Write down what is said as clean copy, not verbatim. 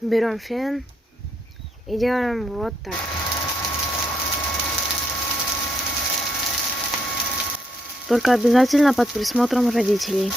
Ну, Берем фен и делаем вот так. Только обязательно под присмотром родителей.